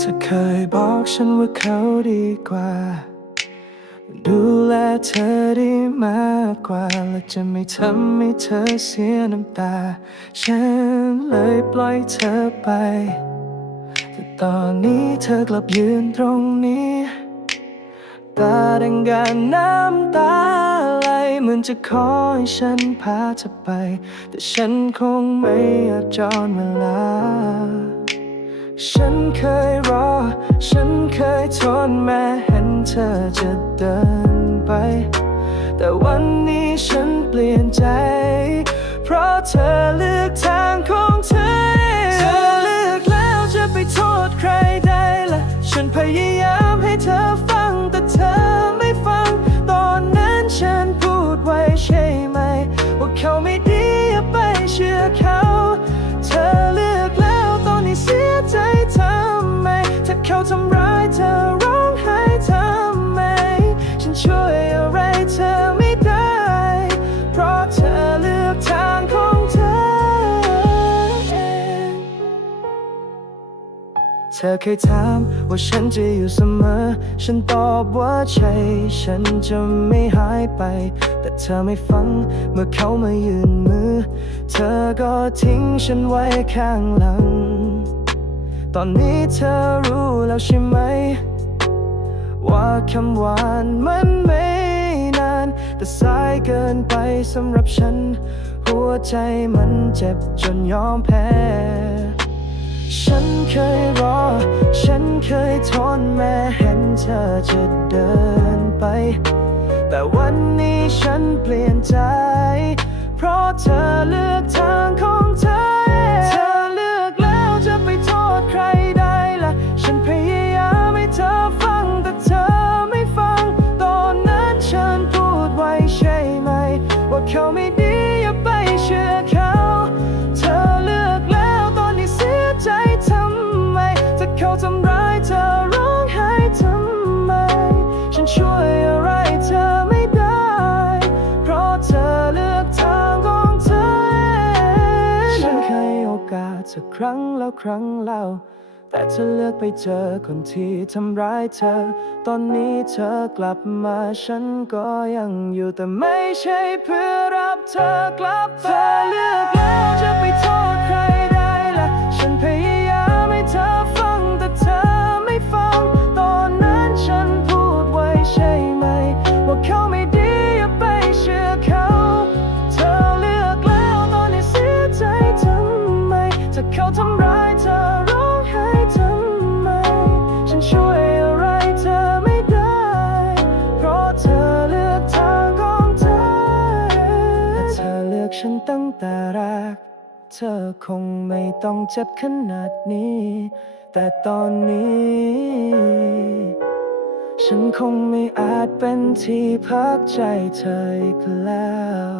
ธอเคยบอกฉันว่าเขาดีกว่า ดูแลเธอได้มากกว่า และจะไม่ทำให้เธอเสียน้ำตา ฉันเลยปล่อยเธอไป แต่ตอนนี้เธอกลับยืนตรงนี้ ตาแดงกันน้ำตาไหลเหมือนจะขอให้ฉันพาเธอไป แต่ฉันคงไม่อาจจอนเวลา ฉันเคยรอ ฉันเคยทนแม้เห็นเธอจะเดินไป แต่วันนี้ฉันเปลี่ยนใจ เพราะเธอเลือกทางของ ธอเคยถามว่าฉันจะอยู่เสมอ ฉันตอบว่าใช่ ฉันจะไม่หายไป แต่เธอไม่ฟังเมื่อเขามายืนมือ เธอก็ทิ้งฉันไว้ข้างหลัง ตอนนี้เธอรู้แล้วใช่ไหม ว่าคำหวานมันไม่นาน แต่สายเกินไปสำหรับฉัน หัวใจมันเจ็บจนยอมแพ้ ฉันเคยรอ ฉันเคยทนแม้เห็นเธอจะเดินไป แต่วันนี้ฉันเปลี่ยนใจ เพราะเธอเลือกทางของ สักครั้งแล้วครั้งเล่า แต่เธอเลือกไปเจอคนที่ทำร้ายเธอ ตอนนี้เธอกลับมาฉันก็ยังอยู่แต่ไม่ใช่เพื่อรับเธอกลับไปเธอเลือก ตั้งแต่แรก เธอคงไม่ต้องเจ็บขนาดนี้ แต่ตอนนี้ ฉันคงไม่อาจเป็นที่พักใจเธออีกแล้ว